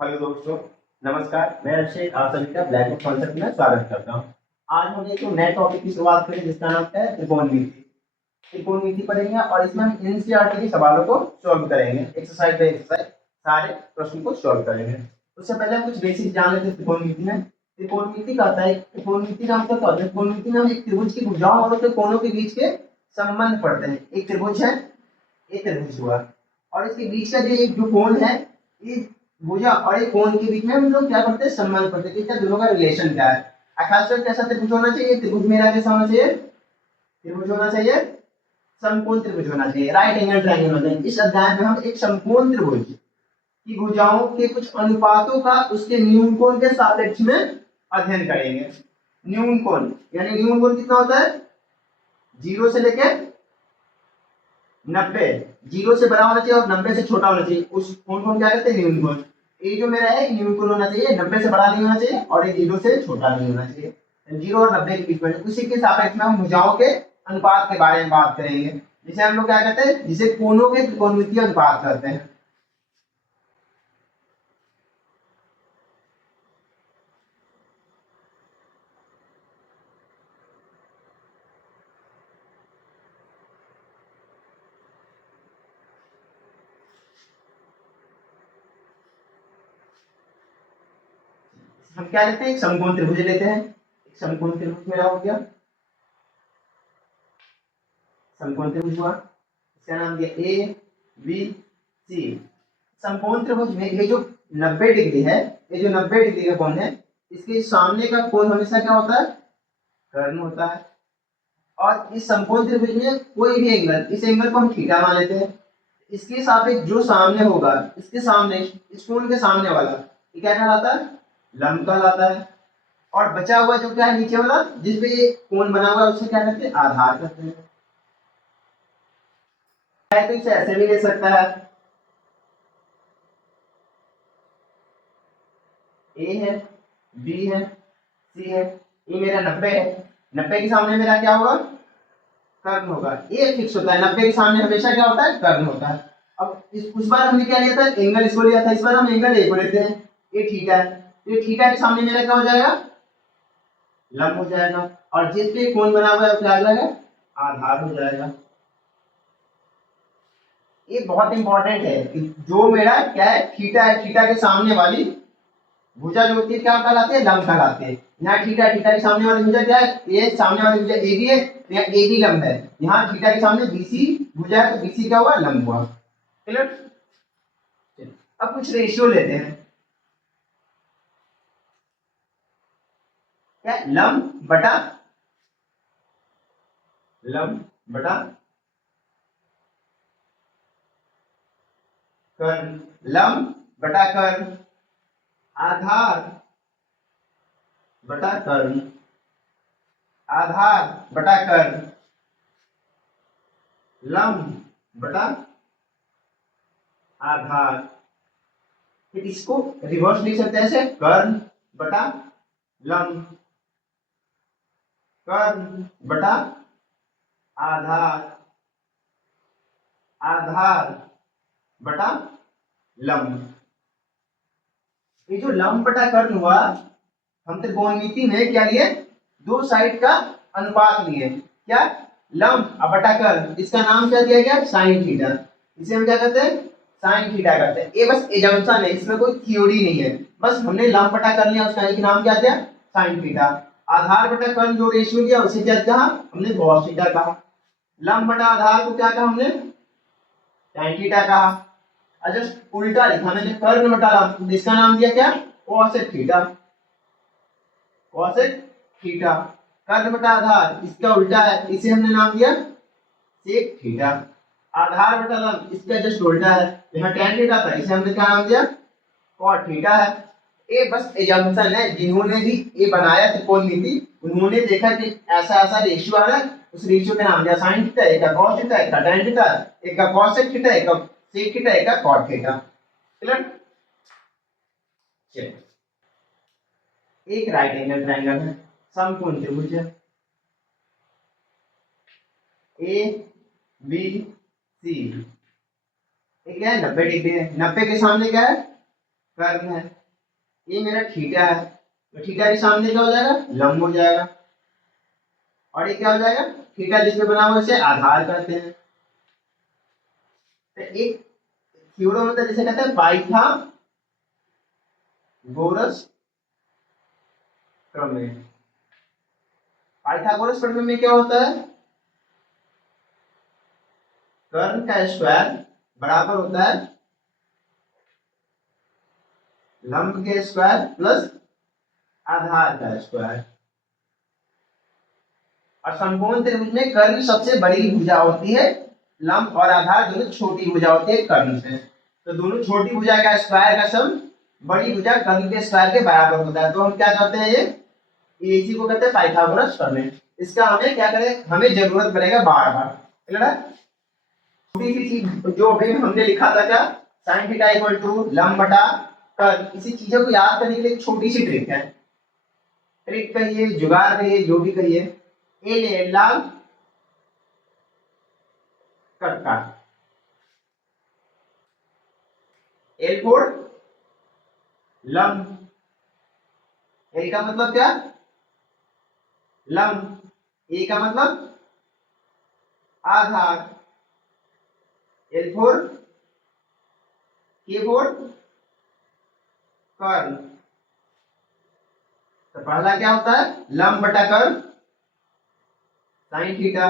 Hello दोस्तों, नमस्कार। मैं अभिषेक आप सभी का ब्लैक बोर्ड कॉन्सेप्ट में स्वागत करता हूँ। आज हम एक नए टॉपिक की शुरुआत करें जिसका नाम है त्रिकोणमिति। त्रिकोणमिति पढ़ेंगे और इसमें हम एनसीईआरटी के सवालों को सॉल्व करेंगे, एक्सरसाइज बाय एक्सरसाइज सारे प्रश्न को सॉल्व करेंगे। उससे पहले हम कुछ बेसिक जान लेते हैं त्रिकोणमिति में। त्रिकोणमिति का होता है, त्रिकोणमिति का मतलब क्या होता है? त्रिकोणमिति में हम एक त्रिभुज की भुजाओं और उसके कोणों के बीच के संबंध पढ़ते हैं। एक त्रिभुज है, एक त्रिभुज हुआ और इसके बीच का जो कोण है, ये भुजा और एक कोण के बीच में हम लोग क्या करते हैं? संबंध करते हैं। इसका दोनों का रिलेशन क्या है? खासकर कैसा त्रिभुज होना चाहिए? त्रिभुज मेरा कैसा होना चाहिए? त्रिभुज होना चाहिए, समकोण त्रिभुज होना चाहिए, राइट एंगल ट्रायंगल होना चाहिए। इस अध्याय में हम एक समकोण त्रिभुज की भुजाओं के कुछ अनुपातों का उसके न्यून कोण के सापेक्ष में अध्ययन करेंगे। न्यून कोण यानी न्यून कोण कितना होता है? 0 से लेकर 90, 0 से बड़ा होना चाहिए और 90 से छोटा होना चाहिए। उस कोण को हम क्या कहते हैं? न्यून कोण। ये जो मेरा है न्यून कोण होना चाहिए, 90 से बड़ा नहीं होना चाहिए और ये 0 से छोटा नहीं होना चाहिए। 0 और 90 के बीच में, उसी के सापेक्ष में हम भुजाओं के अनुपात के बारे में बात करेंगे, जिसे हम लोग क्या कहते हैं? जिसे कोणों के त्रिकोणमितीय अनुपात कहते हैं। हम क्या लेते हैं? एक समकोण त्रिभुज लेते हैं। एक समकोण त्रिभुज मेरा हो गया, समकोण त्रिभुज हुआ, इसका नाम दिया ए बी सी। समकोण त्रिभुज में ये जो 90 डिग्री है, ये जो 90 डिग्री का कोण है, इसके सामने का कोण हमेशा क्या होता है? कर्ण होता है। और इस समकोण त्रिभुज में कोई भी एंगल, इस एंगल को हम थीटा मान लेते हैं। इसके सापेक्ष जो सामने होगा, इसके सामने, इस कोण के सामने वाला, ये क्या कहलाता है? लंब कहलाता है। और बचा हुआ जो क्या है नीचे वाला, जिसपे ये कोण बना हुआ है, उससे क्या कहते हैं? आधार कहते हैं। तो इसे ऐसे भी ले सकता है, ए है, बी है, सी है, ये मेरा 90 है। 90 के सामने मेरा क्या होगा? कर्ण होगा। ये फिक्स होता है, 90 के सामने हमेशा क्या होता है? कर्ण होता है। अब उस बार हमने क्या लिया था? एंगल इसको लिया था। इस बार हम एंगल ए को लेते हैं, ये थीटा है। ये थीटा के सामने मेरा क्या हो जाएगा? लंब हो जाएगा। और जिस पे कोण बना हुआ है वो क्या हो जाएगा? आधार हो जाएगा। ये बहुत इंपॉर्टेंट है कि जो मेरा क्या है? थीटा है, थीटा के सामने वाली भुजा जो होती है क्या कहलाती है? लंब कहलाती है। यहाँ थीटा, थीटा के सामने वाली भुजा क्या है? ये सामने वाली भुजा ए बी है, तो यहाँ ए बी लंब है। यहाँ थीटा के सामने बीसी भुजा है, तो बीसी क्या हुआ? लंब हुआ। क्लियर? अब कुछ रेशियो लेते हैं। क्या? लंब बटा कर्ण, लंब बटा कर्ण, आधार बटा कर्ण, आधार बटा कर्ण, लंब बटा आधार। फिर इसको रिवर्स लिख सकते हैं ऐसे, कर्ण बटा लंब, कर्ण बटा आधार, आधार बटा लंब। ये जो लंब बटा कर्ण हुआ, हम त्रिकोणमिति में क्या लिए? दो साइड का अनुपात लिए। क्या? लंब और बटा कर्ण। इसका नाम क्या दिया गया? Sine theta. इसे हम क्या कहते हैं? साइन थीटा करते हैं। ये बस एजम्पशन है, इसमें कोई थ्योरी नहीं है। बस हमने लंब बटा कर लिया, उसका एक नाम क्या दिया? Sine theta. आधार बटा कर्ण जो रेशियो दिया उसे क्या कहा? हमने कॉस थीटा कहा। लंब बटा आधार को क्या कहा हमने? tan थीटा कहा। अच्छा, उल्टा लिखा मैंने, कर्ण बटा लंब, इसका नाम दिया क्या? cosec theta. cosec theta. कर्ण बटा आधार, इसका उल्टा है, इसे हमने नाम दिया sec थीटा। आधार बटा लंब, इसका जस्ट उल्टा है, यहाँ tan थीटा था, इसे हमने क्या नाम दिया? cot थीटा है। ये बस एजम्पशन है, जिन्होंने भी ये बनाया त्रिकोणमिति उन्होंने देखा कि ऐसा ऐसा रेशियो आ रहा है, उस रेशियो का नाम दिया साइन थीटा, एक का cos थीटा, एक का tan थीटा, एक का cosec थीटा, एक का sec थीटा, एक का cot थीटा। क्लियर? चलिए, एक राइट एंगल ट्रायंगल है, समकोण त्रिभुज है, ए बी सी, ये क्या है? 90 डिग्री है। 90 के सामने क्या है? कर्ण है, ये मेरा थीटा है, तो थीटा के सामने क्या हो जाएगा, लंब हो जाएगा। और ये क्या हो जाएगा, थीटा जिसमें बना हुआ इसे आधार कहते हैं। तो एक थ्योरम मतलब जैसे कहते हैं पाइथागोरस प्रमेय। पाइथागोरस प्रमेय में क्या होता है, कर्ण का स्क्वायर बराबर होता है लंब के स्क्वायर प्लस आधार का स्क्वायर। और समकोण त्रिभुज में कर्ण सबसे बड़ी भुजा होती है, लंब और आधार दोनों छोटी भुजा होती है कर्ण से। तो दोनों छोटी भुजा का स्क्वायर का सम बड़ी भुजा कर्ण के स्क्वायर के बराबर होता है। तो हम क्या कहते हैं, ये इसी को कहते हैं पाइथागोरस प्रमेय। इसका हमें क्या करें, हमें जरूरत पड़ेगा बार बार। छोटी सी चीज जो अभी हमने लिखा था क्या, sin थीटा इक्वल टू लंब बटा कर्ण, इसी चीजों को याद करने के लिए एक छोटी सी ट्रिक है। ट्रिक कहिए, जुगाड़ कहिए, जो भी कहिए। एल लाल कटका, एल फोर लंब, एल का मतलब क्या, लंब, ए का मतलब आधार, एल फोर के फोर कर्ण। तो पहला क्या होता है, लंब बटा कर्ण साइन थीटा,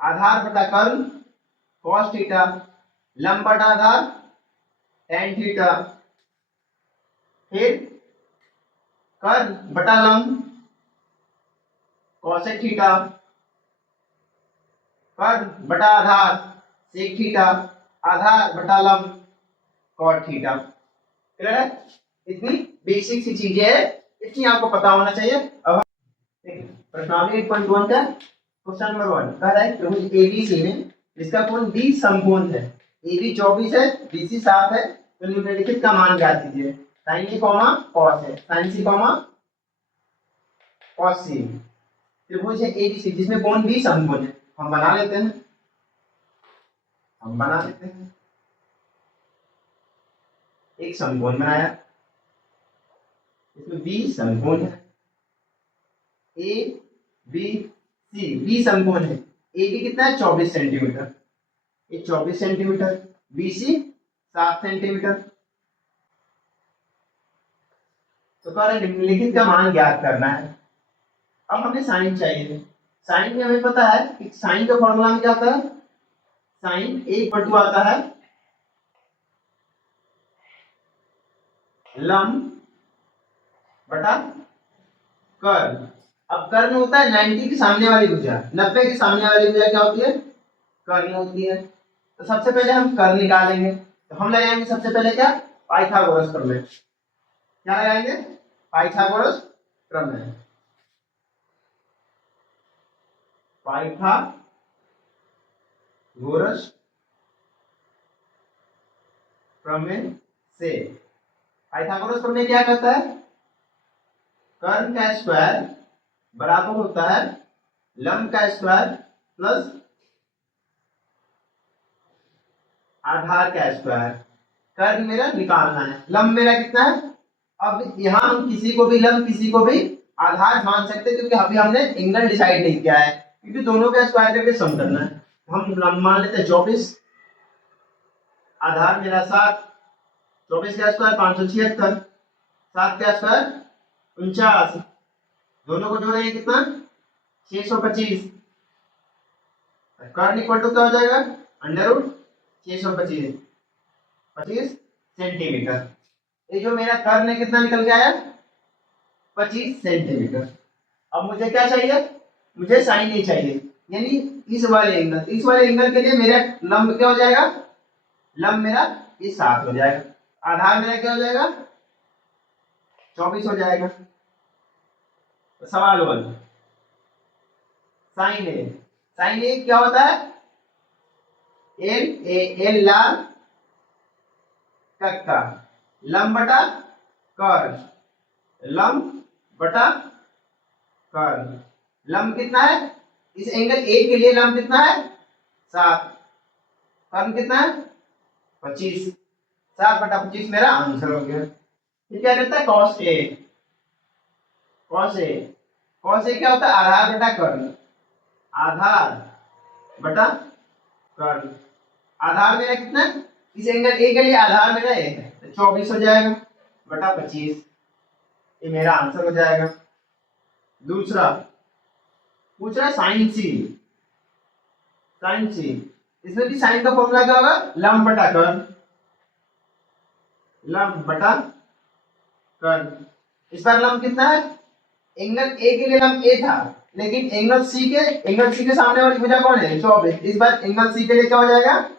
आधार बटा कर्ण कॉस थीटा, लंब बटा आधार टेन थीटा, फिर कर्ण बटा लंब कॉसेक थीटा, कर्ण बटा आधार सेक थीटा, आधार बटा लंब कॉट थीटा। क्लियर है, इतनी बेसिक सी चीजें है, इतनी आपको पता होना चाहिए। अब प्रश्नावली 8.1 का क्वेश्चन नंबर 1 कह रहा है त्रिभुज एबीसी में इसका कोण बी समकोण है, एबी 24 है, बीसी 7 है, तो निम्नलिखित का मान ज्ञात कीजिए। sin c कॉमा cos है, sin c comma cos c। त्रिभुज है एबीसी जिसमें कोण बी समकोण है, हम बना लेते हैं, एक समकोण बनाया, इसमें बी समकोण है, ए बी सी, बी समकोण है, ए बी कितना है 24 सेंटीमीटर, ये 24 सेंटीमीटर, बी सी 7 सेंटीमीटर। तो कह रहे निम्नलिखित का मान ज्ञात करना है। अब हमें साइन चाहिए, साइन में हमें पता है कि साइन का फॉर्मूला में क्या आता है, साइन एक बटू आता है लंब बटा कर्ण। अब कर्ण होता है 90 के सामने वाली भुजा, 90 के सामने वाली भुजा क्या होती है, कर्ण होती है। तो सबसे पहले हम कर्ण निकालेंगे, तो हम लगाएंगे सबसे पहले क्या, पाइथागोरस प्रमेय। क्या लगाएंगे, पाइथागोरस प्रमेय, पाइथागोरस प्रमेय से। पाइथागोरस प्रमेय क्या कहता है, कर्ण का स्क्वायर बराबर होता है लंब का स्क्वायर प्लस आधार का स्क्वायर। कर्ण मेरा निकालना है, लंब मेरा कितना है, अब यहां हम किसी को भी लंब किसी को भी आधार मान सकते हैं, क्योंकि अभी हमने एंगल डिसाइड नहीं किया है, क्योंकि दोनों का स्क्वायर करके सम करना है। हम लंब मान लेते हैं 24, आधार मेरा 7, 24 का स्क्वायर 576, 7 का स्क्वायर 49, दोनों को जोड़ेंगे कितना 625। कर्ण इक्वल टू क्या हो जाएगा, अंडर रूट 625 25 सेंटीमीटर। ये जो मेरा कर्ण है कितना निकल के आया 25 सेंटीमीटर। अब मुझे क्या चाहिए, मुझे साइन ए चाहिए, यानी इस वाले एंगल, इस वाले एंगल के लिए मेरा लंब क्या हो जाएगा, लंब मेरा ये 7 हो जाएगा, आधार मेरा क्या हो जाएगा 24 हो जाएगा। तो सवाल 1, साइन ए, साइन ए क्या होता है, एल लाल कक्का, लंब बटा कर्ण, लंब बटा कर्ण, लंब कितना है, इस एंगल ए के लिए लंब कितना है 7, कर्ण कितना है 25, 7/25 मेरा आंसर हो गया। ये क्या कहता है cos A. Cos A, cos A क्या होता है आधार बटा कर्ण। आधार बटा कर्ण। आधार मेरा कितना है? इस एंगल ए के लिए आधार मेरा ए है तो 24 हो जाएगा बटा 25। ये मेरा आंसर हो जाएगा। दूसरा पूछ रहा है साइन सी। साइन सी, इसमें भी साइन का फॉर्मूला क्या होगा लंब बटा कर्ण। लंब बटा कर्ण। इस बार लंब कितना है? एंगल ए के लिए लंब ए था, लेकिन एंगल सी के सामने वाली भुजा कौन है 24। इस बार एंगल सी के लिए क्या हो जाएगा?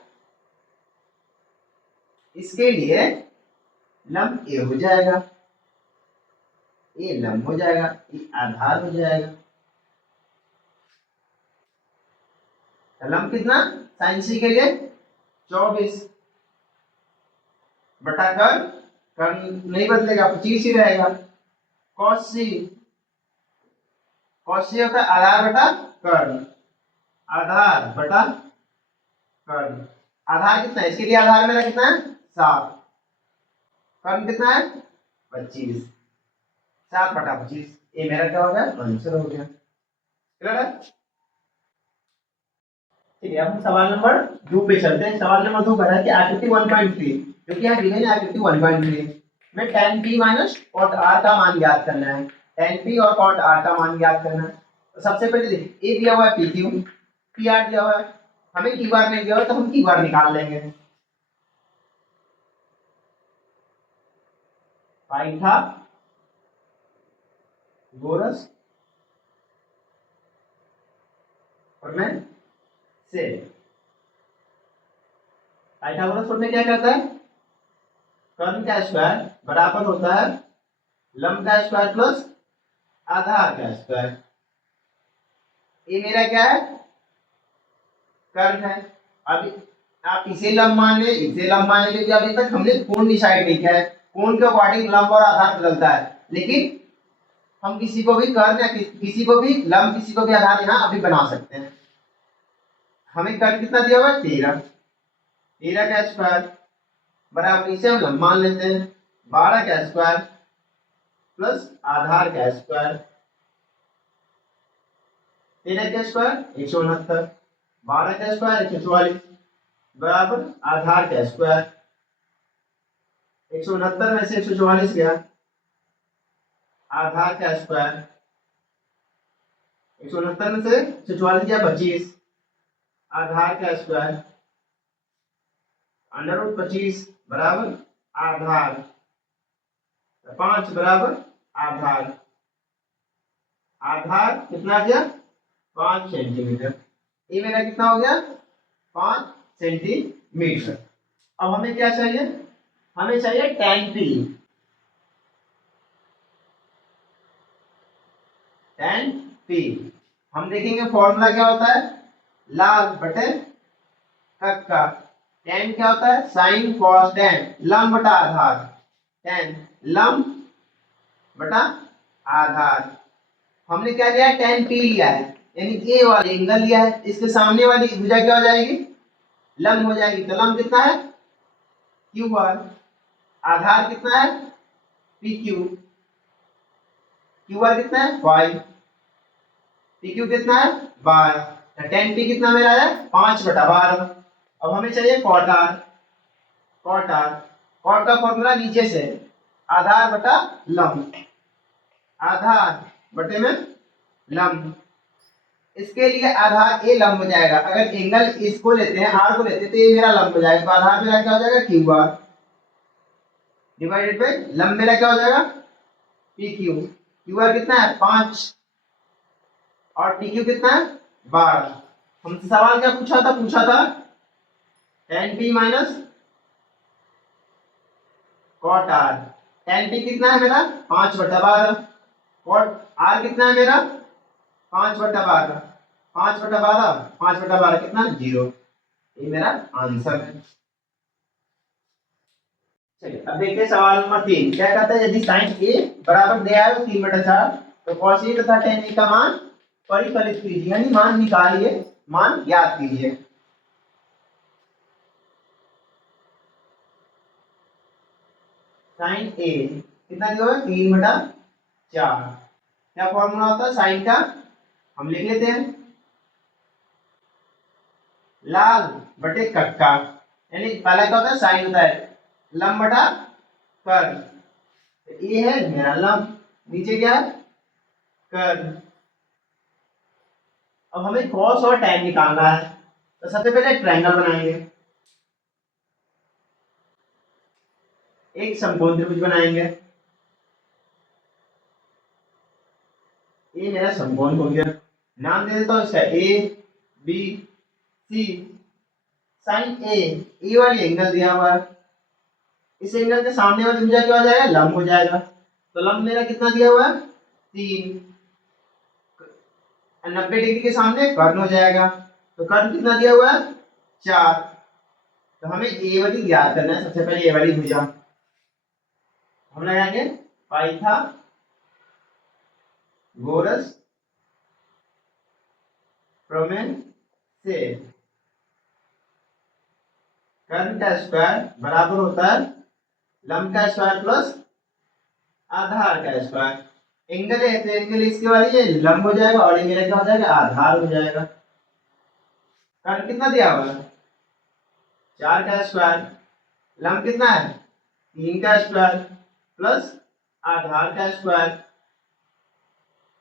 इसके लिए लंब ए हो जाएगा। ये लंब हो जाएगा, ये आधार हो जाएगा। लंब कितना साइन सी के लिए 24 बटा कर्ण। कर्ण नहीं बदलेगा 25 ही रहेगा। कॉस सी, कॉस सी होता है आधार बटा कर्ण। आधार बटा कर्ण। आधार कितना है? इसके लिए आधार मेरा कितना है 7। कर्ण कितना है 25। 7/25। ये मेरा क्या हो गया आंसर हो गया। क्लियर है? ठीक है, अब हम सवाल नंबर 2 पे चलते हैं। सवाल नंबर 2 कह रहा है कि आकृति 1.3 जो कि यहाँ गिवन है आकृति 1.3 में tan p minus cot r का मान ज्ञात करना है। tan p और cot r का मान ज्ञात करना है। तो सबसे पहले देखिए a दिया हुआ है pq, pr दिया हुआ है, हमें q बार नहीं दिया हुआ तो हम q बार निकाल लेंगे। पाइथागोरस प्रमेय से। पाइथागोरस प्रमेय क्या कहता है? कर्ण का स्क्वायर बराबर होता है लंब का स्क्वायर प्लस आधार का स्क्वायर। ये मेरा क्या है कर्ण है। अभी आप इसे लंब मान ले, इसे लंब मान ले, क्योंकि अभी तक हमने कोण डिसाइड नहीं किया है। कोण के अकॉर्डिंग लंब और आधार बदलता है, लेकिन हम किसी को भी कर्ण या किसी को भी लंब किसी को भी आधार यहाँ अभी बना सकते हैं। हमें कर्ण कितना दिया हुआ है 13। 13 का स्क्वायर बराबर इसे हम लंब मान लेते हैं 12 का स्क्वायर प्लस आधार का स्क्वायर। 13 का स्क्वायर 169, 12 का स्क्वायर 144 बराबर आधार का स्क्वायर। 169 में से 144 गया, आधार का स्क्वायर 169 में से 144 गया 25, आधार का स्क्वायर √25 बराबर आधार 5 बराबर आधार। आधार कितना गया 5 सेंटीमीटर। ये मेरा कितना हो गया 5 सेंटीमीटर। अब हमें क्या चाहिए? हमें चाहिए tan p। tan p हम देखेंगे फॉर्मूला क्या होता है लाल बटे कक्का। tan क्या होता है साइन cos tan लंब बटा आधार। tan लंब बटा आधार। हमने क्या लिया है tan p लिया है, यानी ए वाले एंगल लिया है। इसके सामने वाली भुजा क्या हो जाएगी लंब हो जाएगी। तो लंब कितना है क्यू बार। आधार कितना है पी क्यू। क्यू बार कितना है 5, पी क्यू कितना है 12। तो tan p कितना मेरा है 5/12। अब हमें चाहिए cot r। cot r, cot का फॉर्मूला नीचे से आधार बटा लंब। आधार बटे में लंब। इसके लिए आधार ए लंब हो जाएगा। अगर एंगल इसको लेते हैं आर को लेते हैं तो ये मेरा लंब हो जाएगा। तो आधार मेरा क्या हो जाएगा क्यू आर डिवाइडेड बाय लंब मेरा क्या हो जाएगा पी क्यू। क्यू आर कितना है 5 और पी क्यू कितना है 12। हमसे सवाल क्या पूछा था? पूछा था tan p minus cot r। tan p कितना है मेरा 5/12। cot r कितना है मेरा 5/12। 5/12, 5/12 कितना 0। ये मेरा आंसर है। चलिए अब देखते हैं सवाल नंबर 3 क्या कहता है। यदि sin a बराबर दिया है 3/4 तो cos a तथा tan a का मान परिकलित कीजिए, यानी मान निकालिए, मान ज्ञात कीजिए। साइन ए कितना दिया हुआ है 3/4। क्या फॉर्मूला होता है साइन का, हम लिख लेते हैं, लाल बटे कक्का, यानी पहला क्या होता है साइन होता है लंब बटा कर्ल। ये है मेरा लंब, नीचे क्या है कर्ल। अब हमें कॉस और tan निकालना है, तो सबसे पहले ट्रायंगल बनाएंगे, एक समकोण त्रिभुज बनाएंगे। ये मेरा समकोण हो गया, नाम दे देता हूँ इसका ए बी सी। साइन ए वाली एंगल दिया हुआ है, इस एंगल के सामने वाली भुजा क्या हो जाएगा लंब हो जाएगा। तो लंब मेरा कितना दिया हुआ है 3, 90 डिग्री के सामने कर्ण हो जाएगा, तो कर्ण कितना दिया हुआ है 4। तो हमें ए वाली ज्ञात करना है, सबसे पहले ए वाली भुजा हम लगाएंगे पाइथागोरस प्रमेय से कर्ण का स्क्वायर बराबर होता है लंब का स्क्वायर प्लस आधार का स्क्वायर। एंगल है तो एंगल इसके वाली ये लंब हो जाएगा और ये मेरा क्या हो जाएगा आधार हो जाएगा। कर्ण कितना दिया हुआ है 4 का स्क्वायर, लंब कितना है 3 का स्क्वायर प्लस आधार का स्क्वायर।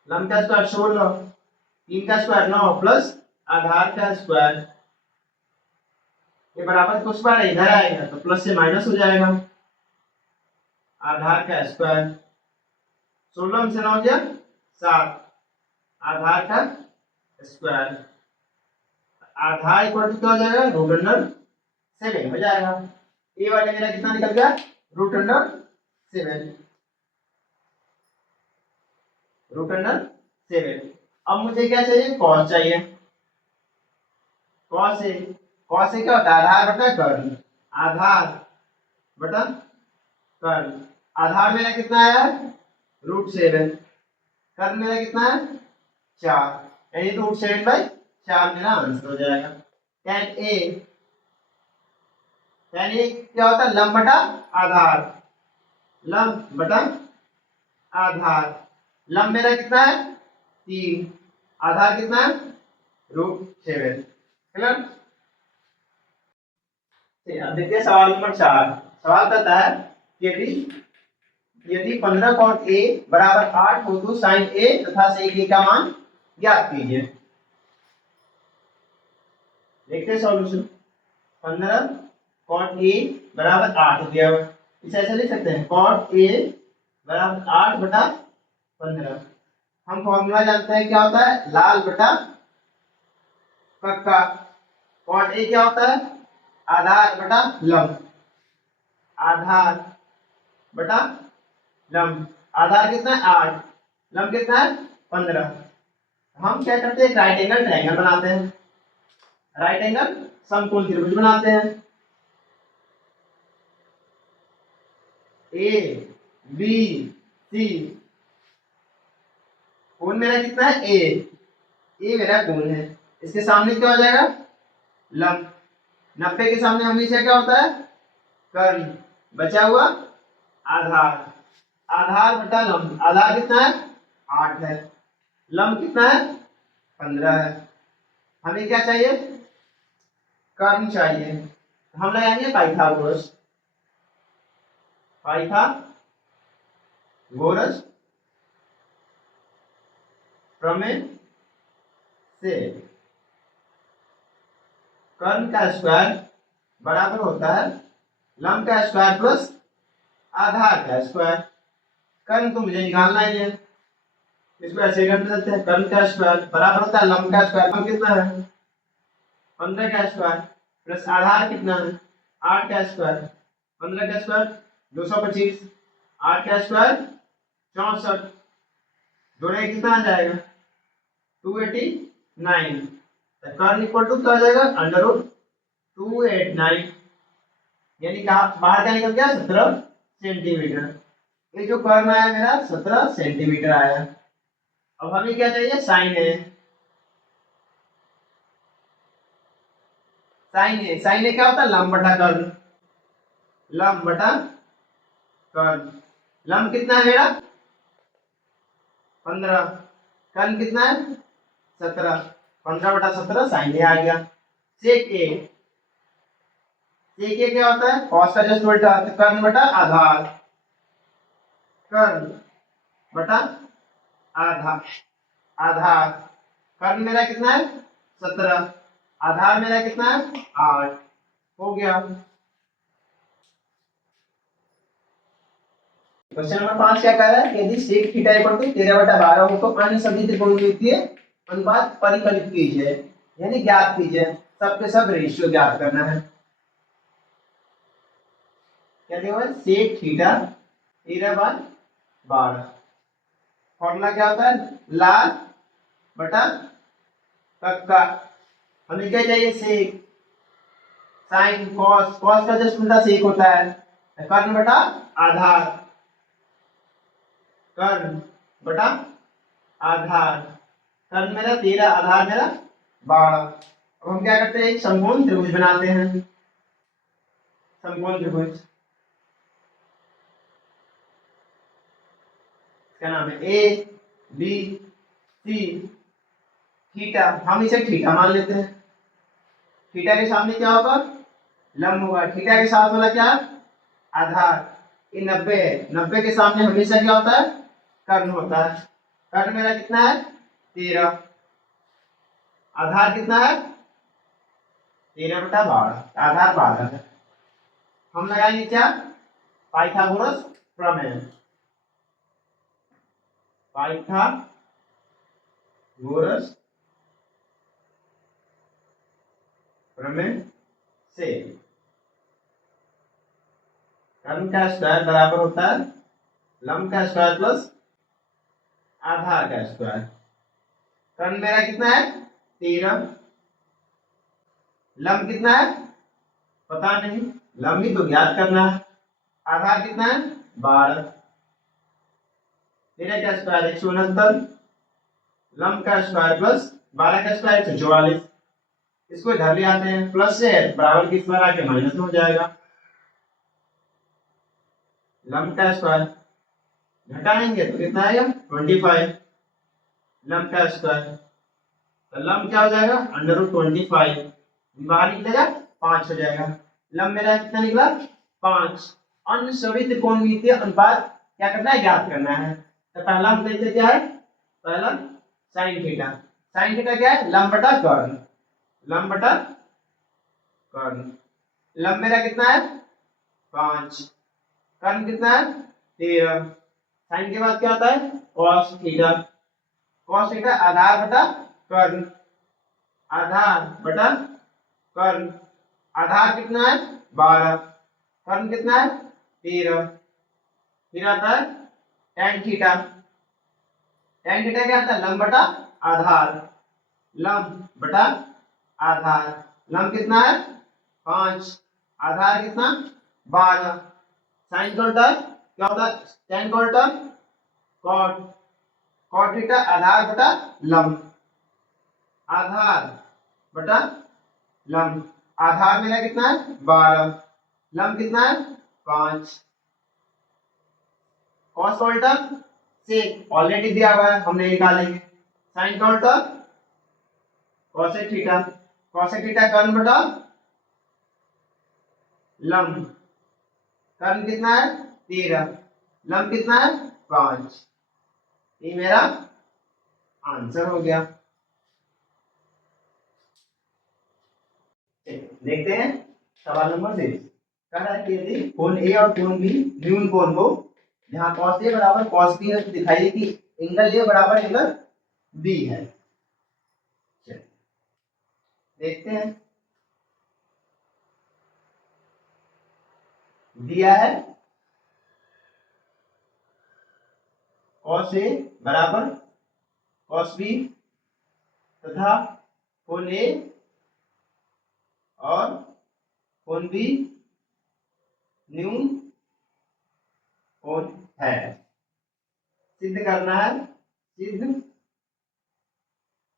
लंब का स्क्वायर 16, 3 का स्क्वायर 9 प्लस आधार का स्क्वायर। ये बराबर को स्क्वायर इधर आएगा तो प्लस से माइनस हो जाएगा। आधार का स्क्वायर 16 से 9 हो गया 7, आधार का स्क्वायर। आधार इक्वल टू क्या हो जाएगा √7 हो जाएगा। ए वाले मेरा कितना निकल गया √7, √7। अब मुझे क्या चाहिए कॉस चाहिए। कॉस ए क्या होता है आधार बटा कर्ण, आधार बटा कर्ण। आधार मेरा कितना आया √7, कर्ण मेरा कितना है 4, यानी √7/4 मेरा आंसर हो जाएगा। tan ए क्या होता है लंब बटा आधार, लंब बटा आधार। लंब मेरा कितना है 3, आधार कितना है √7। क्लियर। अब देखिए सवाल नंबर 4। सवाल कहता है यदि यदि 15 cot a बराबर 8 हो तो sin a तथा sec a का मान ज्ञात कीजिए। देखते सॉल्यूशन। 15 cot a बराबर 8 दिया हुआ, इसे ऐसे लिख सकते हैं cot a बराबर 8/15। हम फॉर्मूला जानते हैं क्या होता है लाल बटा कक्का। cot a क्या होता है आधार बटा लंब, आधार बटा लंब। आधार कितना है 8, लंब कितना है 15। हम क्या करते हैं राइट एंगल ट्रायंगल बनाते हैं, राइट एंगल समकोण त्रिभुज बनाते हैं। ए बी सी, कोण मेरा कितना है ए मेरा कोण है, इसके सामने क्या हो जाएगा लंब। 90 के सामने हमेशा क्या होता है कर्ण, बचा हुआ आधार, आधार बटा लंब। आधार कितना है 8 है, लंब कितना है 15 है। हमें क्या चाहिए कर्ण चाहिए, हम लगाएंगे पाइथागोरस प्रमेय से कर्ण का स्क्वायर बराबर होता है लंब का स्क्वायर प्लस आधार का स्क्वायर। कर्ण तो मुझे निकालना ही है, इसको ऐसे कर सकते हैं कर्ण का स्क्वायर बराबर होता है लंब का स्क्वायर। लंब कितना है 15 का स्क्वायर प्लस आधार कितना है 8 का स्क्वायर। 15 का स्क्वायर 225, 8 का स्क्वायर 64, जोड़े कितना आ जाएगा 289। कर्ण इक्वल टू क्या हो जाएगा √289, यानी कहा बाहर क्या निकल गया 17 सेंटीमीटर। ये जो कर्ण आया मेरा 17 सेंटीमीटर आया। अब हमें क्या चाहिए साइन ए। साइन ए क्या होता है लंब बटा कर्ण, लंब बटा कर्ण। लंब कितना है मेरा 15, कर्ण कितना है 17, 15/17 साइन ए आ गया। सेक ए, सेक ए क्या होता है कॉस का जस्ट उल्टा, तो कर्ण बटा आधार, कर्ण बटा आधार, आधार कर्ण मेरा कितना है 17, आधार मेरा कितना है 8, हो गया। क्वेश्चन नंबर 5 क्या कह रहा है कि यदि सेक थीटा इक्वल टू 13/12 हो तो अन्य सभी त्रिकोणमितीय अनुपात परिकलित कीजिए, यानी ज्ञात कीजिए, सबके सब रेशियो ज्ञात करना है। क्या दिया हुआ है सेक थीटा 13/12, फॉर्मूला क्या होता है लाल बटा कक्का, हमें क्या चाहिए सेक, साइन कॉस, कॉस का जस्ट उल्टा सेक होता है, कर्ण बटा आधार, कर्ण बटा आधार, कर्ण मेरा 13, आधार मेरा 12। अब हम क्या करते हैं एक समकोण त्रिभुज बनाते हैं, समकोण त्रिभुज क्या नाम है ए बी सी, थीटा हम इसे थीटा मान लेते हैं, थीटा के सामने क्या होगा लंब होगा, थीटा के साथ वाला क्या आधार, ये 90 है, 90 के सामने हमेशा क्या होता है कर्ण होता है, कर्ण मेरा कितना है 13, आधार कितना है 13/12, आधार 12 है। हम लगाएंगे क्या पाइथागोरस प्रमेय, पाइथागोरस प्रमेय से कर्ण का स्क्वायर बराबर होता है लंब का स्क्वायर प्लस आधार का स्क्वायर। कर्ण मेरा कितना है 13, लंब कितना है पता नहीं, लंब भी तो ज्ञात करना है, आधार कितना है 12, 13 का स्क्वायर 169, लंब का स्क्वायर प्लस 12 का स्क्वायर 144, इसको इधर ले आते हैं, प्लस से बराबर की स्क्वायर आके माइनस में हो जाएगा, लंब का स्क्वायर घटाएंगे तो कितना आएगा 25, लंब का स्क्वायर, तो लंब क्या हो जाएगा √25, बाहर निकलेगा 5 हो जाएगा, लंब मेरा कितना निकला 5। अन्य सभी त्रिकोणमितीय अनुपात क्या करना है ज्ञात करना है, तो पहला हम देखते क्या है, पहला साइन थीटा, साइन थीटा क्या है लंब बटा कर्ण, लंब बटा कर्ण, लंब मेरा कितना है 5, कर्ण कितना है 13, साइन के बाद क्या होता है cos थीटा, cos थीटा आधार बटा कर्ण, आधार बटा कर्ण, आधार कितना है 12, कर्ण कितना है 13, फिर आता है tan थीटा, tan थीटा क्या आता है लंब बटा आधार, लंब बटा आधार, लंब कितना है 5, आधार कितना 12, साइन का उल्टा क्या होता है tan का उल्टा cot, cot थीटा आधार बटा लंब, आधार बटा लंब, आधार मेरा कितना है 12, लंब कितना है 5, cos का उल्टा sec ऑलरेडी दिया हुआ है हमने निकालेंगे, sin का उल्टा cosec थीटा, cosec थीटा कर्ण बटा लंब, कर्ण कितना है 13, लंब कितना है 5, ये मेरा आंसर हो गया। देखते हैं सवाल नंबर 6, कह रहा है कि यदि कोण ए और कोण बी न्यून कोण हो, जहां cos a बराबर cos b है तो दिखाइए कि एंगल a बराबर एंगल b है। देखते हैं दिया है cos a बराबर cos b तथा कोण a और कोण b न्यून कोण है, सिद्ध करना है, सिद्ध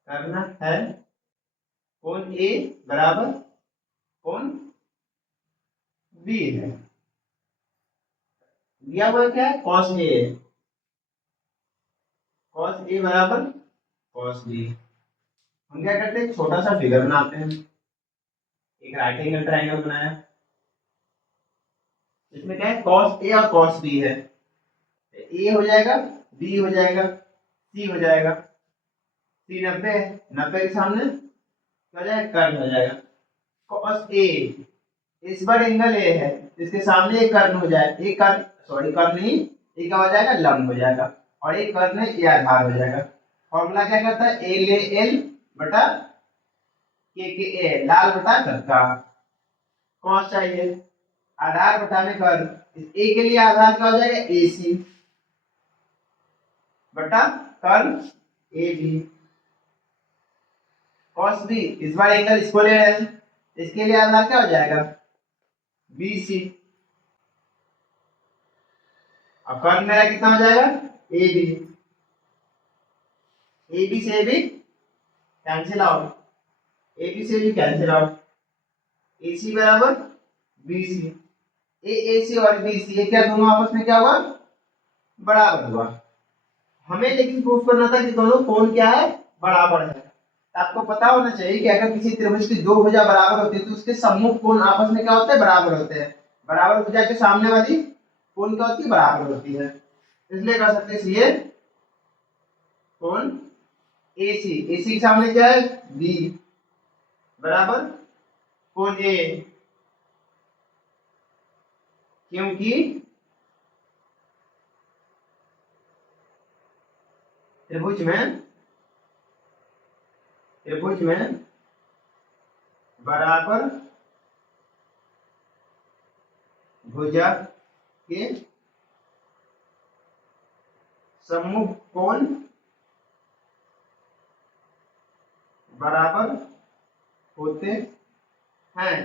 करना है कोण a बराबर कोण b है, दिया हुआ क्या है, कॉस ए है, कॉस ए बराबर कॉस बी। हम क्या करते हैं, छोटा सा फिगर बनाते हैं, एक राइट एंगल ट्रायंगल बनाया, इसमें क्या है, कॉस ए और कॉस बी है, ए हो जाएगा, बी हो जाएगा, सी हो जाएगा, सी 90 है, 90 के सामने क्या हो जाएगा, कर्ण हो जाएगा। कॉस ए, इस बार एंगल ए है, इसके सामने एक कर्ण हो जाए, एक कर्ण, सॉरी कर्ण नहीं, एक क्या हो जाएगा, लंब हो जाएगा, और एक कर्ण है, ये आधार हो जाएगा। फॉर्मूला क्या करता है, ए ले एल बटा के ए, लाल बटा कत्था। कॉस चाहिए, आधार बटा में कर्ण, इस ए के लिए आधार क्या हो जाएगा, ए सी बटा कर्ण ए बी। कॉस बी, इस बार एंगल इसको ले रहे हैं, इसके लिए आधार क्या हो जाएगा, बी सी, अब कर्ण मेरा कितना हो जाएगा, ए बी, ए बी से भी कैंसिल आउट, ए बी से भी कैंसिल आउट, ए सी बराबर बी सी, ए सी और बी सी, ये क्या दोनों आपस में क्या हुआ, बराबर हुआ। हमें लेकिन प्रूफ करना था कि दोनों कोण क्या है, बराबर है। आपको पता होना चाहिए कि अगर किसी त्रिभुज की दो भुजा बराबर होती है तो उसके सम्मुख कोण आपस में क्या होते हैं, बराबर होते हैं। बराबर भुजा के सामने वाली कोण क्या होती है, बराबर होती है, इसलिए कर सकते हैं इसलिए कोण AC, AC के सामने क्या है, B बराबर कोण A, क्योंकि त्रिभुज में बराबर भुजा के सम्मुख कोण बराबर होते हैं।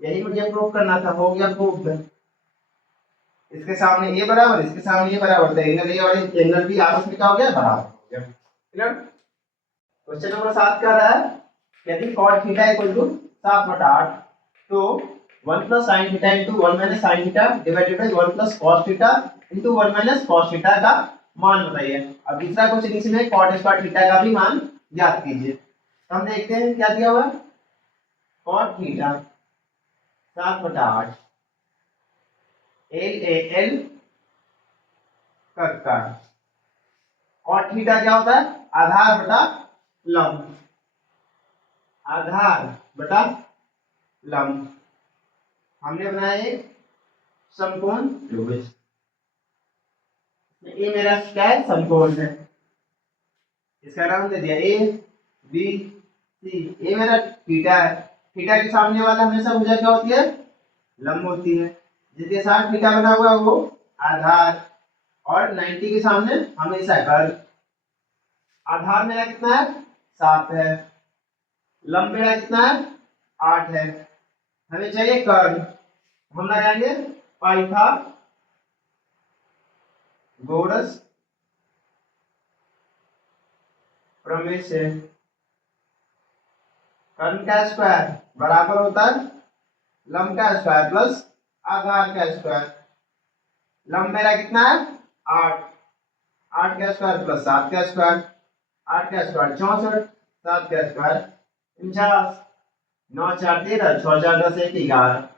यही मुझे प्रूव करना था, हो गया प्रूव। इसके सामने ये बराबर, इसके सामने ये बराबर, तो एंगल ए और एंगल बी आपस में क्या हो गया, बराबर हो गया। क्लियर। क्वेश्चन नंबर 7 क्या रहा है, यदि cot थीटा इक्वल टू 7/8, तो 1 plus sin theta into 1 minus sin theta divided by 1 plus cos theta into 1 minus cos theta का मान बताइए। अब दूसरा क्वेश्चन इसमें cot स्क्वायर थीटा का भी मान ज्ञात कीजिए। हम देखते हैं क्या दिया हुआ है, cot थीटा 7/8 LAL का cot थीटा क्या होता है, आधार बटा लंब, आधार बटा लंब। हमने बनाया एक समकोण त्रिभुज, ये मेरा क्या है, समकोण है, इसका नाम दे दिया ए बी सी। ये मेरा थीटा है, थीटा के सामने वाला हमेशा भुजा क्या होती है, लंब होती है, जिसके साथ थीटा बना हुआ है वो आधार, और 90 के सामने हमेशा कर्ण। आधार मेरा कितना है, 7 है, लंब मेरा कितना है, 8 है, हमें चाहिए कर्ण। हम लगाएंगे पाइथागोरस प्रमेय से, कर्ण का स्क्वायर बराबर होता है लंब का स्क्वायर प्लस आधार का स्क्वायर। लंब मेरा कितना है, 8, 8 का स्क्वायर प्लस 7 का स्क्वायर, 8 का स्क्वायर 64, 7 का स्क्वायर 49, 9 4 13, 6 4 10 1 11,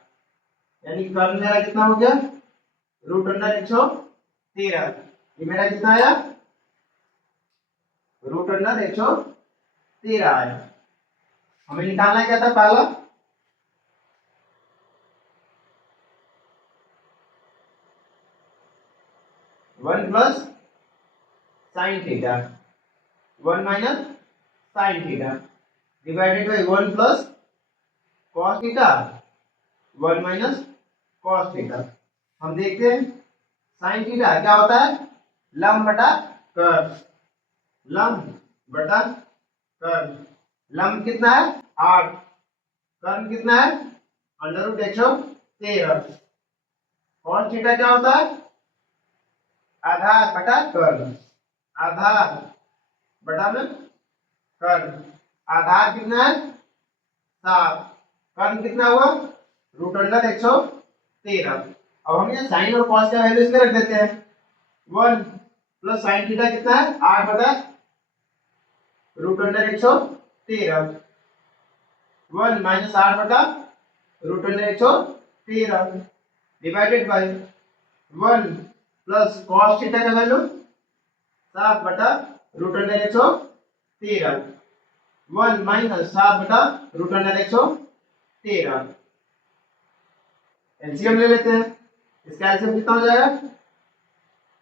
यानी कर्ण मेरा कितना हो गया, √113। ये मेरा कितना आया, √113 आया। हमें निकालना क्या था, पहला 1 plus sine theta 1 minus sine theta divided by 1 plus cos theta 1 minus cos theta. हम देखते हैं साइन थीटा क्या होता है, लंब बटा कर्व, लंब बटा कर्व। लंब कितना है, 8, कर्व कितना है, √113। कॉस थीटा क्या होता है, आधार बटा कर्व, आधार बटा में कर्व। आधार कितना है, 7, कर्व कितना हुआ, √113। अब हम ये साइन और कॉस का वैल्यू इसमें रख देते हैं। 1 प्लस साइन थीटा कितना है 8 बटा रूट अंडर 113। 1 माइनस 8 बटा root under 113 divided by 1 plus cos theta का वैल्यू 7 बटा रूट अंडर 113। 1 माइनस 7 बटा रूट अंडर 113। एलसीएम ले लेते हैं। इसका एलसीएम कितना हो जाएगा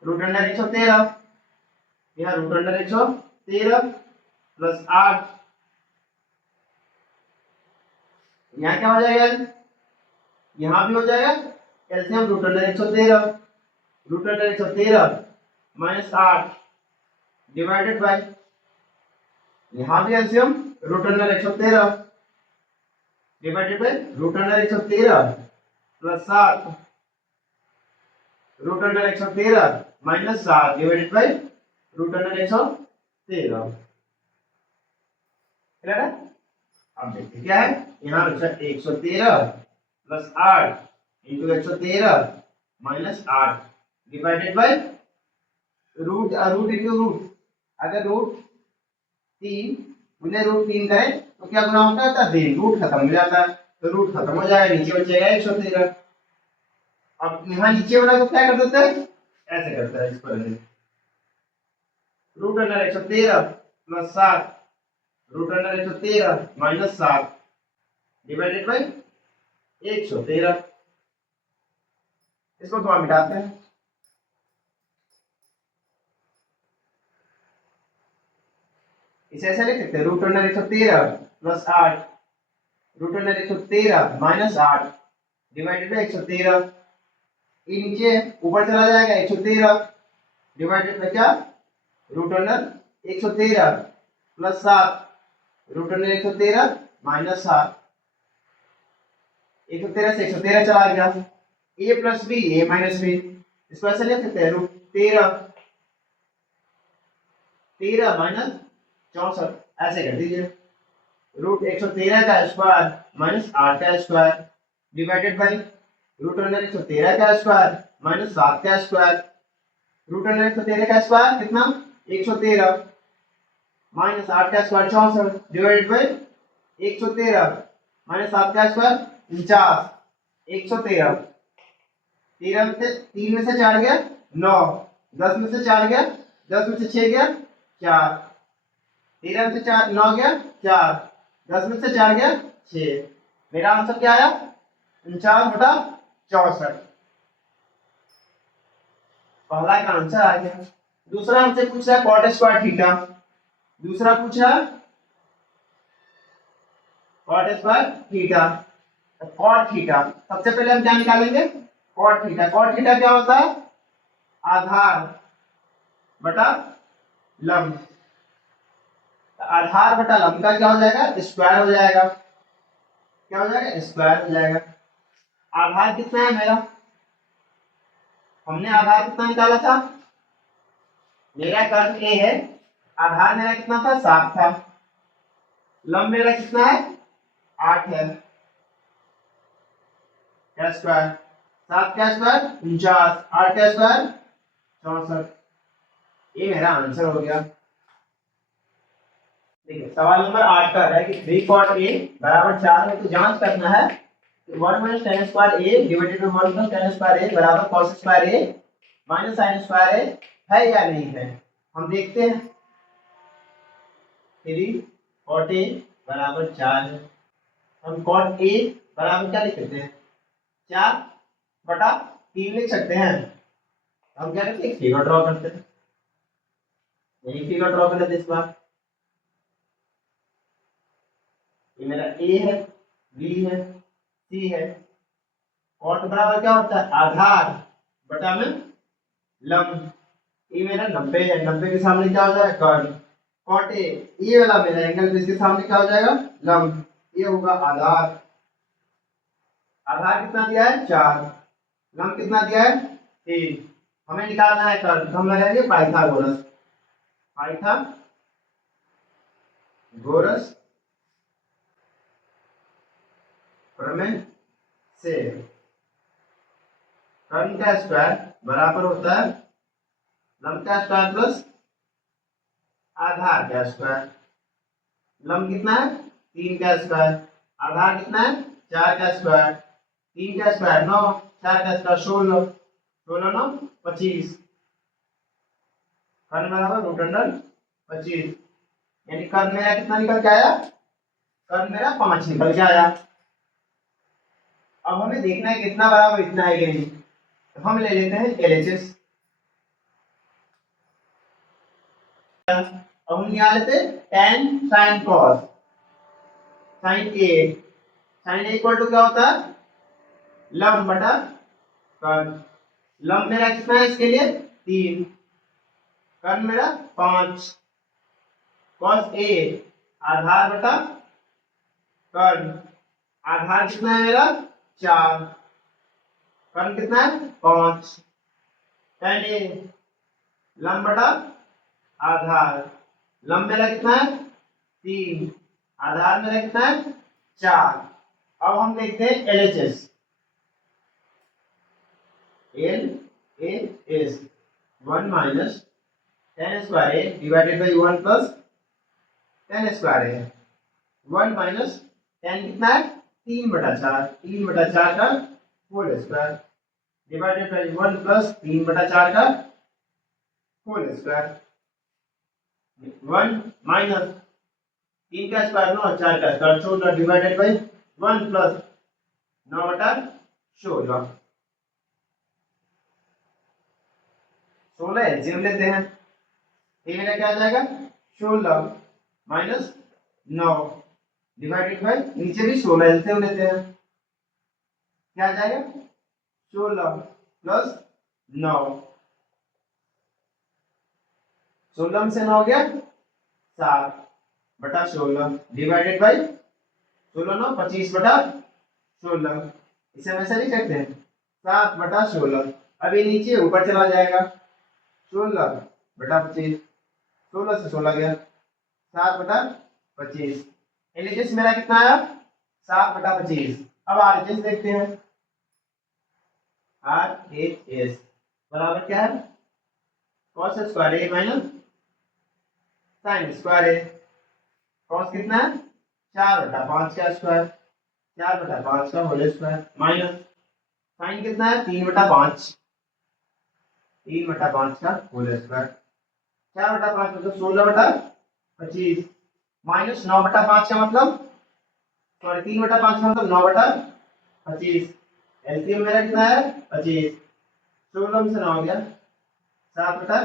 रूट अंडर 113, यह रूट अंडर 113 प्लस 8, यहाँ क्या हो जाएगा यहाँ भी हो जाएगा LCM root under 113, root under 113 minus 8 divided by, यहाँ भी LCM root under 113 divided by root under 113 plus 7 root under 113 minus 7 divided by root under 113। Clear है? अब देखते क्या है यहाँ 113 plus 8 into 113 minus 8 divided by root root into root, अगर root 3 उन्हें रूट 3 करें तो क्या गुना होता है 3, रूट खत्म हो जाता है तो रूट खत्म हो जाएगा, नीचे बचेगा 113। अब यहाँ नीचे वाला को क्या कर देते हैं ऐसे करता है, इसको root under 113 plus 7 root under 113 minus 7 divided by 113। इसको तो हम मिटाते हैं, इसे ऐसे लिख सकते हैं root under 113 plus 8 root under 113 minus 8 divided by 113। ये नीचे ऊपर चला जाएगा 113 डिवाइडेड बाय क्या root under 113 plus 7 root under 113 minus 7, 113 से 113 चला गया, a plus B A minus B, इसको ऐसे लिख सकते हैं रूट 13 माइनस 64, ऐसे कर दीजिए रूट 113 का स्क्वायर माइनस 8 का square divided by root under 113 का स्क्वायर माइनस 7 का स्क्वायर। रूट अंडर 113 का स्क्वायर कितना 113 माइनस 8 का स्क्वायर 64 डिवाइडेड बाय 113 माइनस 7 का स्क्वायर 49। 113 13 में से 3 में से 4 गया 9, 10 में से 4 गया 10 में से 6 गया 4, 13 में से 4 9 गया 4, 10 में से 4 गया 6। मेरा आंसर क्या आया 49/64। पहला का आंसर आ गया। दूसरा हमसे पूछ रहा है कॉट स्क्वायर थीटा, दूसरा पूछा cot square theta, cot theta सबसे पहले हम क्या निकालेंगे कॉट थीटा। कॉट थीटा क्या होता है आधार बटा लंब, आधार बटा लंब का क्या हो जाएगा स्क्वायर हो जाएगा, क्या हो जाएगा स्क्वायर हो जाएगा। आधार कितना है मेरा, हमने आधार कितना निकाला था, मेरा कर्व ए है, आधार मेरा कितना था 7 था, लंब मेरा कितना है 8 है, क्या स्क्वायर 7 का स्क्वायर 49, 8 का स्क्वायर 64, ये मेरा आंसर हो गया। देखिए सवाल नंबर 8 का है कि 3 cot a बराबर 4 है, तो जांच करना है 1 minus tan square a divided by 1 plus tan square a बराबर cos square a minus sin square a है या नहीं है। हम देखते हैं 3 cot a बराबर 4 है, हम cot a बराबर क्या लिख सकते हैं 4/3 लिख सकते हैं। हम क्या करते हैं फिगर ड्रॉ करते हैं, यही फिगर ड्रॉ कर लेते हैं इस बार। ये मेरा a है, b है, c है, कॉट बराबर क्या होता है आधार बटा में लंब, ये मेरा 90 है, 90 के सामने क्या हो जाएगा कॉट, कॉट ए ये वाला मेरा एंगल तो इसके सामने क्या हो जाएगा लंब, ये होगा आधार। आधार कितना दिया है 4, लंब कितना दिया है 3, हमें निकालना है कर्व, तो हम लगाएंगे पाइथागोरस, पाइथागोरस प्रमेय से कर्ण का स्क्वायर बराबर होता है लंब का स्क्वायर प्लस आधार का स्क्वायर। लंब कितना है 3 का स्क्वायर, आधार कितना है 4 का स्क्वायर, 3 का स्क्वायर 9, 4 का स्क्वायर 16, 16 9 25, कर्ण बराबर रूट अंडर 25, यानी कर्ण मेरा कितना निकल के आया, कर्ण मेरा 5 निकल के आया। अब हमें देखना है कितना बराबर इतना है कि नहीं, तो हम ले लेते हैं LHS। अब हम निकाल लेते हैं tan sin cos sin A equal to क्या होता है लंब बटा कर्ण। लंब मेरा कितना है इसके लिए 3, कर्ण मेरा 5, cos A आधार बटा कर्ण, आधार कितना है मेरा 4, कर्ण कितना है 5, tan A लंब बटा आधार, लंब मेरा कितना है 3, आधार मेरा कितना है 4। अब हम देखते हैं LHS। LHS 1 minus tan square A divided by 1 plus tan square A। 1 minus tan कितना है 3 बटा 4, 3 बटा 4 का whole square divided by 1 plus 3 बटा 4 का होल स्क्वायर। 1 माइनस 3 का स्क्वायर 9, 4 का स्क्वायर 16 डिवाइडेड बाई 1 प्लस 9 बटा 16, 16 एलसीएम लेते हैं, ये मेरा क्या आ जाएगा 16 माइनस 9 डिवाइडेड बाई नीचे भी 16 एलसीएम लेते हैं, क्या आ जाएगा 16 प्लस 9, 16 में से 9 गया 7 बटा 16 डिवाइडेड बाई 16 9 25 बटा 16, इसे हम ऐसा नहीं करते हैं 7 बटा 16। अब ये नीचे ऊपर चला जाएगा 16 बटा 25, 16 से 16 गया 7 बटा 25, एलएचएस मेरा कितना आया 7 बटा 25। अब आरएचएस देखते हैं, आरएचएस बराबर क्या है cos square A minus sine square A. cos कितना है 4 बटा 5 का स्क्वायर, 4 बटा 5 का होल स्क्वायर माइनस साइन कितना है 3 बटा 5, 3 बटा 5 का होल स्क्वायर, 4 बटा 5 मतलब 16 बटा 25 माइनस 9 बटा 5 का मतलब सॉरी 3 बटा 5 का मतलब 9 बटा 25, एलसीएम मेरा कितना है 25, 16 में से 9 गया 7 बटा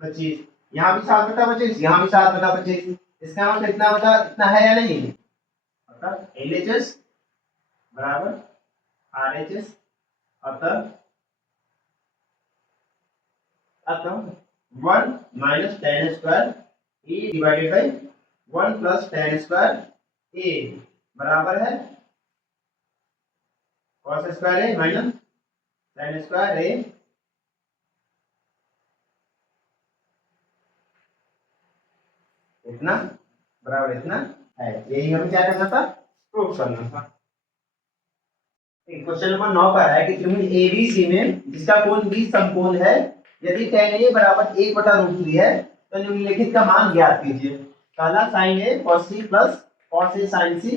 25, यहाँ भी 7 बटा 25, यहाँ भी 7 बटा 25, इसका मतलब इतना बटा इतना है या नहीं, मतलब एलएचएस बराबर आरएचएस, अतः 1 minus tan square A divided by 1 plus tan square A बराबर है cos square A minus tan square A इतना बराबर इतना है। यही हमें क्या करना था प्रूफ करना था। क्वेश्चन नंबर 9 का है कि त्रिभुज एबीसी में जिसका कोण 20 समकोण है, यदि tan a बराबर 1/√3 है तो निम्नलिखित का मान ज्ञात कीजिए। पहला sin a cos c plus cos a sin c,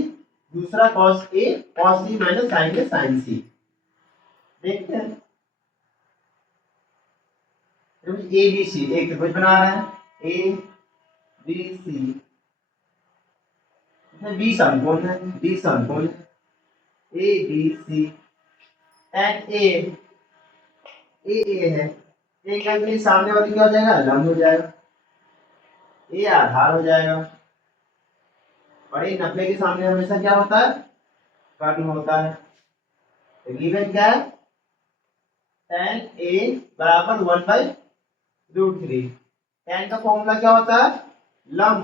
दूसरा cos a cos c minus sin a sin c। देखते हैं त्रिभुज एबीसी, एक त्रिभुज बना रहे हैं ए बी सी, इसमें 20 समकोण है, 20 समकोण A B C, tan a A है, एक एंगल के सामने वाली क्या हो जाएगा लंब हो जाएगा, ए आधार हो जाएगा, और ये 90 के सामने हमेशा क्या होता है कर्ण होता है। तो गिवन क्या है tan a बराबर 1/√3। tan का फॉर्मूला क्या होता है लंब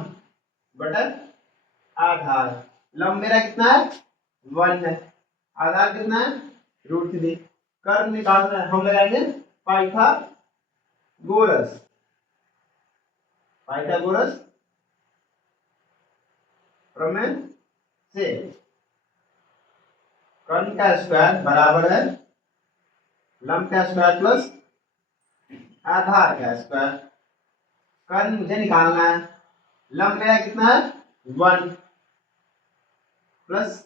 बटा आधार, लंब मेरा कितना है 1 है, आधार कितना है √3, कर्ण निकालना है, हम लगाएंगे पाइथागोरस, पाइथागोरस प्रमेय से कर्ण का स्क्वायर बराबर है लंब का स्क्वायर प्लस आधार का स्क्वायर। कर्ण मुझे निकालना है। लंब मेरा कितना है 1 प्लस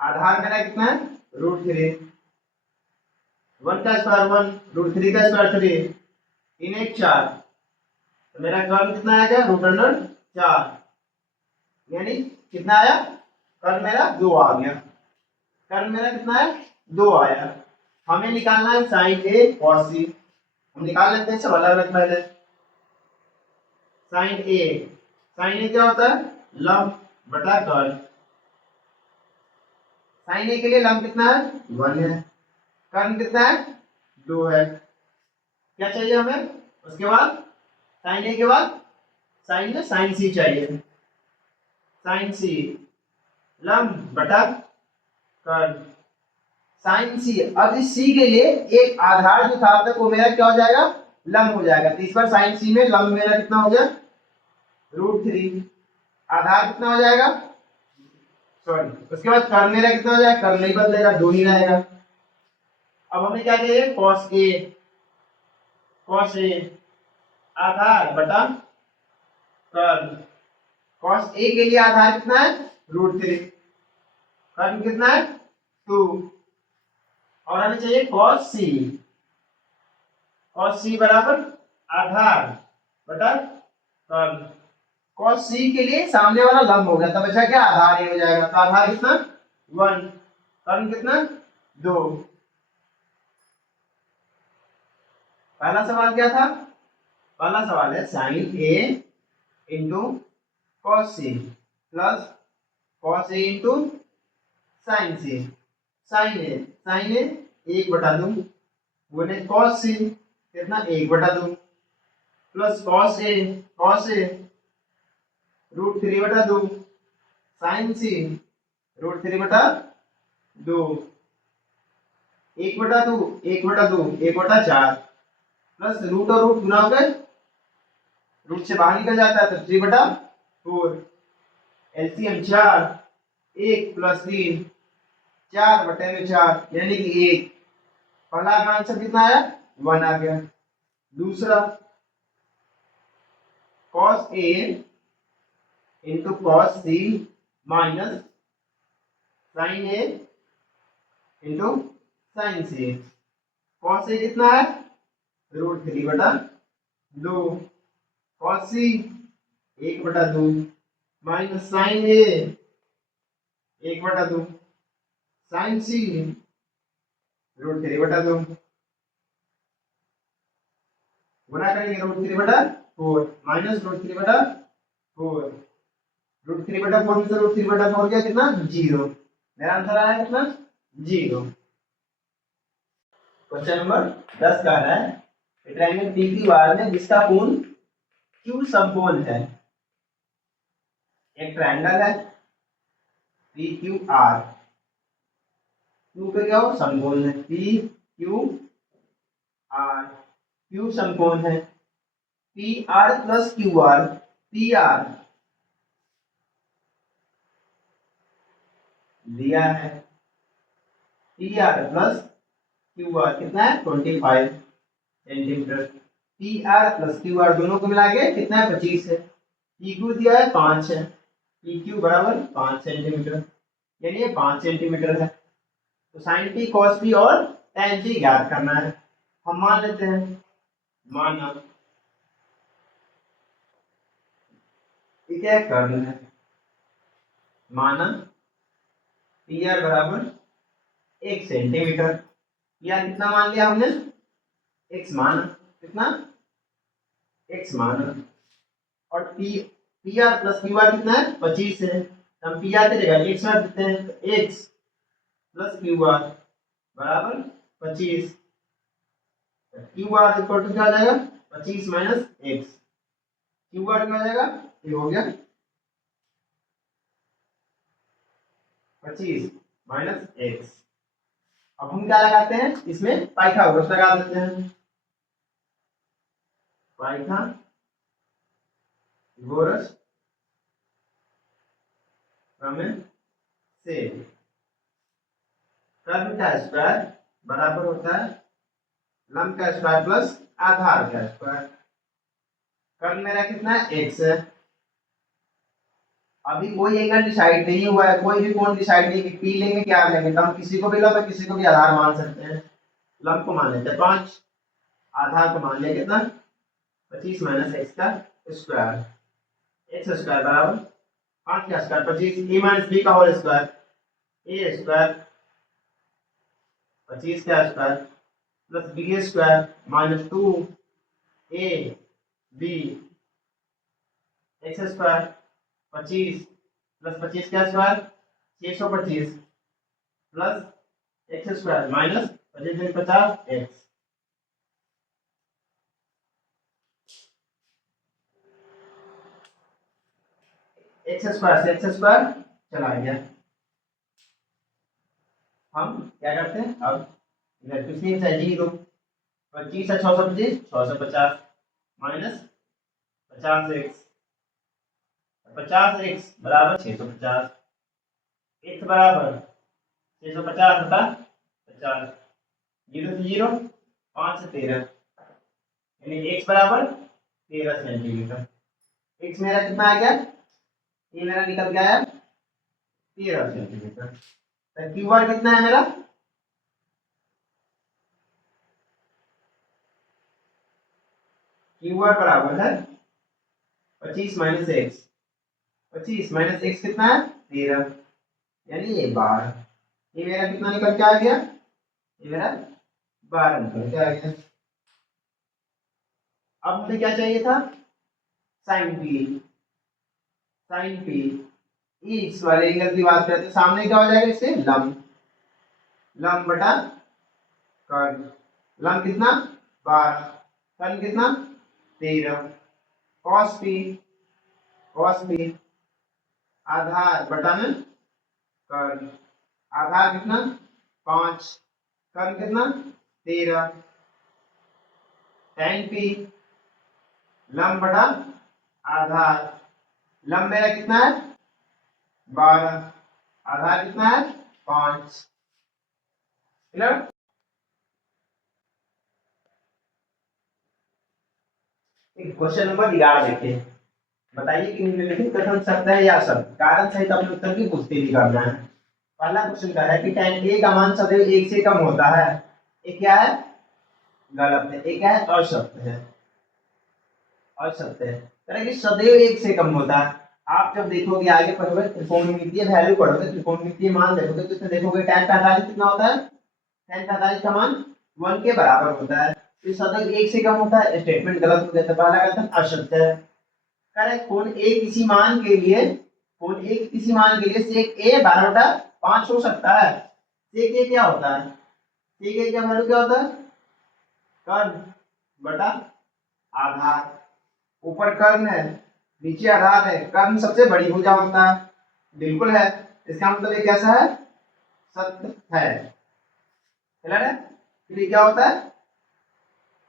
आधार मेरा कितना है √3। 1 का स्क्वायर 1, √3 का स्क्वायर 3, 3 1 4। तो मेरा कर्ण कितना आएगा √4, यानी कितना आया कर्ण मेरा 2 आ गया। कर्ण मेरा कितना है 2 आया। हमें निकालना है साइन ए और सी। हम निकाल लेते हैं सब अलग अलग पहले। साइन ए क्या होता है लंब बटा कर्ण। साइन ए के लिए लंब कितना है 1 है, कर्ण कितना है 2 है। क्या चाहिए हमें उसके बाद साइन ए के बाद साइन में साइन सी चाहिए। साइन सी लंब बटा कर्ण। साइन सी, अब इस सी के लिए एक आधार जो था तक वो मेरा क्या हो जाएगा लंब हो जाएगा। तो इस बार साइन सी में लंब मेरा कितना हो गया √3। आधार कितना हो जाएगा सॉरी, उसके बाद कर्ण मेरा कितना हो जाएगा, कर्ण नहीं बदलेगा 2 ही रहेगा। अब हमें क्या चाहिए कॉस ए आधार बटा कर्ण। कॉस ए के लिए आधार कितना है √3, कर्ण कितना है 2। और हमें चाहिए कॉस सी बराबर आधार बटा कर्ण। कॉस सी के लिए सामने वाला लंब हो गया, तब बचा क्या आधार ये हो जाएगा। तो आधार कितना 1, कर्ण कितना 2। पहला सवाल क्या था, पहला सवाल है sine A into cos C plus cos A into sine C. Sine A 1/2 गुने कॉस सी कितना 1/2 plus cos A √3/2 sine C √3/2 1/2 plus root और रूट गुना हो गए, रूट से बाहर निकल जाता है तो 3/4। एलसीएम 4, 1 प्लस 3 4/4 यानी कि 1। पहला का आंसर कितना आया 1 आ गया। दूसरा cos A into cos C minus sin A into sin C। cos A कितना है √3/2, cos C 1/2 minus sin A 1/2, sin C √3/2। गुना करेंगे √3/4 माइनस √3/4। √3/4 में से √3/4 गया कितना 0। मेरा आंसर आया कितना 0। क्वेश्चन नंबर 10 का है ट्रायंगल PQR में जिसका कोण Q समकोण है। एक ट्रायंगल है PQR, Q पे क्या हो समकोण है PQR, Q समकोण है PR प्लस QR। PR दिया है, PR प्लस QR कितना है 25 सेंटीमीटर। PR प्लस QR दोनों को मिला के कितना है 25 है। PQ दिया है 5 है, PQ बराबर 5 सेंटीमीटर, यानी ये 5 सेंटीमीटर है। तो साइन P cos P और tan P ज्ञात करना है। हम मान लेते हैं, माना ठीक है कर्ण है, माना PR बराबर 1 सेंटीमीटर। PR कितना मान लिया हमने x माना, कितना x माना। और PR प्लस QR कितना है 25 है। हम PR की जगह x रख देते हैं, तो x प्लस QR बराबर 25। QR इक्वल टू क्या आ जाएगा 25 माइनस x। QR क्या आ जाएगा ये हो गया 25 माइनस x। अब हम क्या लगाते हैं इसमें पाइथागोरस लगा देते हैं। पाइथागोरस प्रमेय से कर्ण का स्क्वायर बराबर होता है लंब का स्क्वायर प्लस आधार का स्क्वायर। कर्ण मेरा कितना है x है। अभी कोई एंगल डिसाइड नहीं हुआ है, कोई भी कोण डिसाइड नहीं, पी लेंगे क्या लेंगे, तो हम किसी को भी लंब किसी को भी आधार मान सकते हैं। लंब को मान लेते हैं 5, आधार को मान लिया कितना 25 माइनस एक्स का स्क्वायर। एक्स स्क्वायर बराबर 5 का स्क्वायर 25, ए माइनस बी का होल स्क्वायर, ए स्क्वायर 25 का square plus B square minus 2 A B x square 25 plus 25 का square 625 plus x square minus 25 50 x. X square से x square चला गया। हम क्या करते हैं अब इधर कुछ नहीं बचा 0, 25 है 625 650 माइनस 50x, 50x बराबर 650, x बराबर 650 बटा 50, 0 से 0 5 से 13 यानी x बराबर 13 सेंटीमीटर। x मेरा कितना आ गया, ये मेरा निकल गया है 13 सेंटीमीटर। तो क्यू आर कितना है मेरा, क्यू आर बराबर है 25 माइनस एक्स, 25 माइनस एक्स कितना है 13 यानी ये 12। ये मेरा कितना निकल के आ गया, ये मेरा 12 निकल के आ गया। अब मुझे क्या चाहिए था साइन पी, साइन पी इस वाले एंगल की बात करते हैं, सामने क्या हो जाएगा इससे लंब, लंब बटा कर्ण, लंब कितना 12 कर्ण कितना 13, कॉस पी, कॉस पी आधार बटा में कर्ण, आधार कितना 5 कर्ण कितना 13, tan पी लंब बटा आधार, लंब मेरा कितना है 12, आधार कितना है 5। क्लियर। क्वेश्चन नंबर 11 देखिए, बताइए कि निम्नलिखित कथन सत्य है या असत्य, कारण सहित अपने उत्तर की पुष्टि भी करना है। पहला क्वेश्चन का है कि tan a का मान सदैव 1 से कम होता है, ये क्या है गलत है, ये क्या है असत्य है, असत्य है। कह कि सदैव 1 से कम होता है। आप जब देखोगे आगे पढ़ोगे त्रिकोणमितीय वैल्यू पढ़ोगे, त्रिकोणमितीय मान देखोगे तो इसमें देखोगे tan 45 कितना होता है, tan 45 का मान 1 के बराबर होता है, तो सदैव 1 से कम होता है, स्टेटमेंट गलत हो जाता है, पहला कथन असत्य है। करेक्ट, कोण a किसी मान के लिए, कोण a किसी मान के लिए sec a 12/5 हो सकता है। sec a क्या होता है, sec a का वैल्यू क्या होता है कर्ण बटा आधार, ऊपर कर्ण है नीचे आधार है, कर्ण सबसे बड़ी भुजा होता है, बिल्कुल है, इसका मतलब ये कैसा है सत्य है। क्लियर है, फिर क्या होता है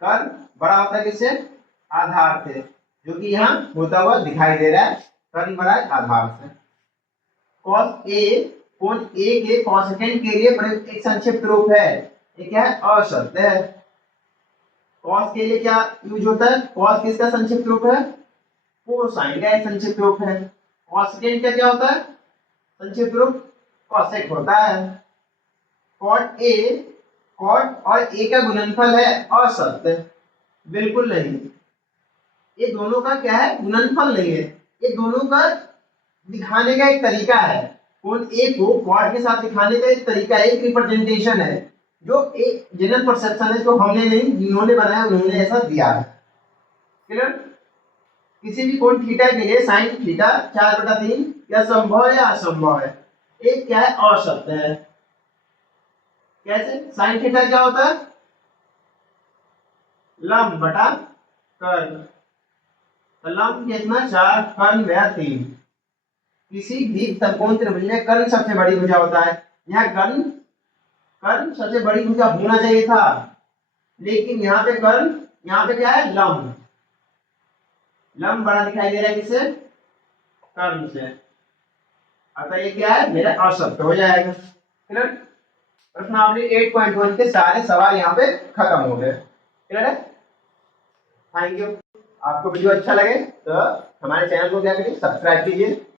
कर्ण बड़ा होता है किससे आधार से, जो कि यहाँ होता हुआ दिखाई दे रहा है, कर्ण बड़ा है आधार से। cos a कोण a के कोसेकेंट के लिए प्रयुक्त एक संक्षिप्त रूप है, ये क्या है असत्य है। cos के लिए क्या यूज होता है, cos किसका संक्षिप्त रूप है कोसाइन का एक संक्षिप्त रूप है। कोसेकेंट का क्या होता है संक्षिप्त रूप कोसेक होता है। cot a cot और a का गुणनफल है असत्य, बिल्कुल नहीं, ये दोनों का क्या है गुणनफल नहीं है, ये दोनों का दिखाने का एक तरीका है, कोण a को क्वाड के साथ दिखाने का एक तरीका है, एक रिप्रेजेंटेशन है, जो एक जनरल परसेप्शन है, जो हमने नहीं जिन्होंने बनाया उन्होंने ऐसा दिया है। क्लियर, किसी भी कोण थीटा के लिए साइन थीटा 4/3 क्या संभव है या असंभव है, एक क्या है असत्य है। कैसे, साइन थीटा क्या होता है लंब बटा कर्ण, तो लंब कितना 4 कर्ण गया 3, किसी भी त्रिकोण त्रिभुज में कर्ण सबसे बड़ी भुजा होता है, यहाँ कर्ण कर्ण सबसे बड़ी भुजा होना चाहिए था, लेकिन यहाँ पे कर्ण, यहाँ पे क्या है लंब, लंब बड़ा दिखाई दे रहा है किससे कर्ण से, अतः ये क्या है मेरा असत्य हो जाएगा। क्लियर, प्रश्नावली 8.1 के सारे सवाल यहाँ पे खत्म हो गए। क्लियर है? Thank you. आपको वीडियो अच्छा लगे तो हमारे चैनल को क्या करिए, सब्सक्राइब कीजिए।